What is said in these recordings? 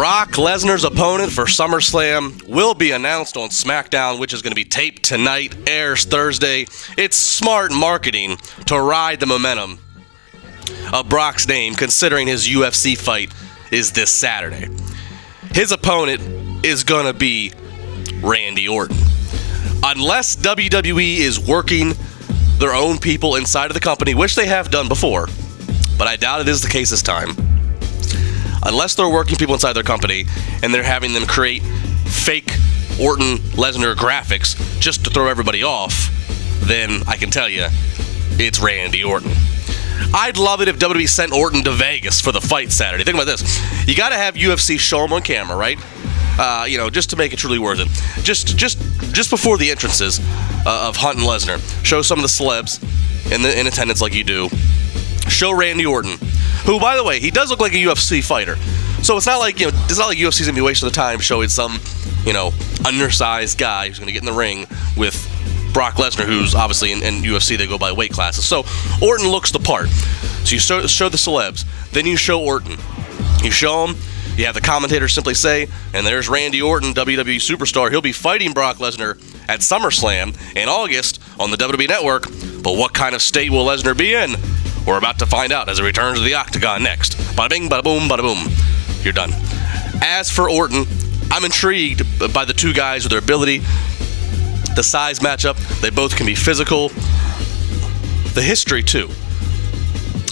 Brock Lesnar's opponent for SummerSlam will be announced on SmackDown, which is going to be taped tonight, airs Thursday. It's smart marketing to ride the momentum of Brock's name, considering his UFC fight is this Saturday. His opponent is going to be Randy Orton. Unless WWE is working their own people inside of the company, which they have done before, but I doubt it is the case this time. Unless they're working people inside their company and they're having them create fake Orton Lesnar graphics just to throw everybody off, then I can tell you it's Randy Orton. I'd love it if WWE sent Orton to Vegas for the fight Saturday. Think about this. You got to have UFC show him on camera, right? Just to make it truly worth it. Just before the entrances of Hunt and Lesnar, show some of the celebs in attendance like you do. Show Randy Orton, who, by the way, he does look like a UFC fighter. So it's not like UFC's gonna be wasting the time showing some, undersized guy who's gonna get in the ring with Brock Lesnar, who's obviously in UFC they go by weight classes. So Orton looks the part. So you show the celebs, then you show Orton. You show him. You have the commentator simply say, and there's Randy Orton, WWE superstar. He'll be fighting Brock Lesnar at SummerSlam in August on the WWE Network. But what kind of state will Lesnar be in? We're about to find out as he returns to the Octagon next. Bada bing, bada boom, bada boom. You're done. As for Orton, I'm intrigued by the two guys with their ability. The size matchup, they both can be physical. The history, too.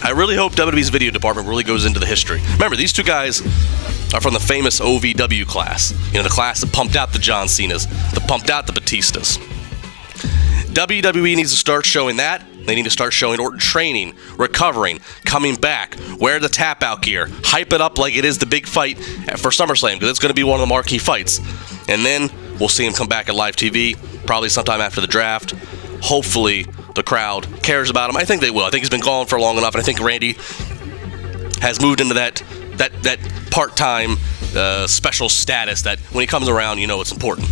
I really hope WWE's video department really goes into the history. Remember, these two guys are from the famous OVW class. The class that pumped out the John Cenas, that pumped out the Batistas. WWE needs to start showing that. They need to start showing Orton training, recovering, coming back, wear the tap-out gear, hype it up like it is the big fight for SummerSlam, because it's going to be one of the marquee fights. And then we'll see him come back at live TV, probably sometime after the draft. Hopefully the crowd cares about him. I think they will. I think he's been gone for long enough, and I think Randy has moved into that part-time special status that when he comes around, it's important.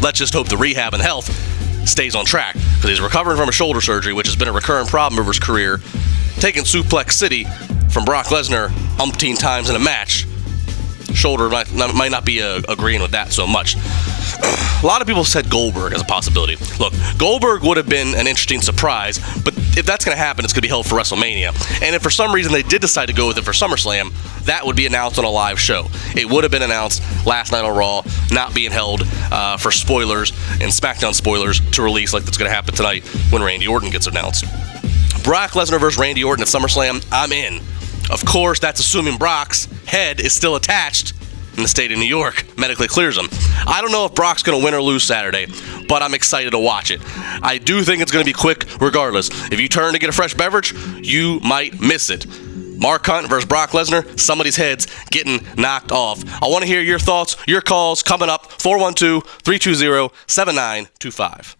Let's just hope the rehab and health stays on track, because he's recovering from a shoulder surgery, which has been a recurrent problem over his career. Taking Suplex City from Brock Lesnar umpteen times in a match, shoulder might not be agreeing with that so much. A lot of people said Goldberg as a possibility. Look, Goldberg would have been an interesting surprise, but if that's going to happen, it's going to be held for WrestleMania. And if for some reason they did decide to go with it for SummerSlam, that would be announced on a live show. It would have been announced last night on Raw, not being held for spoilers and SmackDown spoilers to release like that's going to happen tonight when Randy Orton gets announced. Brock Lesnar versus Randy Orton at SummerSlam, I'm in. Of course, that's assuming Brock's head is still attached in the state of New York, medically clears him. I don't know if Brock's going to win or lose Saturday, but I'm excited to watch it. I do think it's going to be quick regardless. If you turn to get a fresh beverage, you might miss it. Mark Hunt versus Brock Lesnar, somebody's head's getting knocked off. I want to hear your thoughts, your calls coming up, 412-320-7925.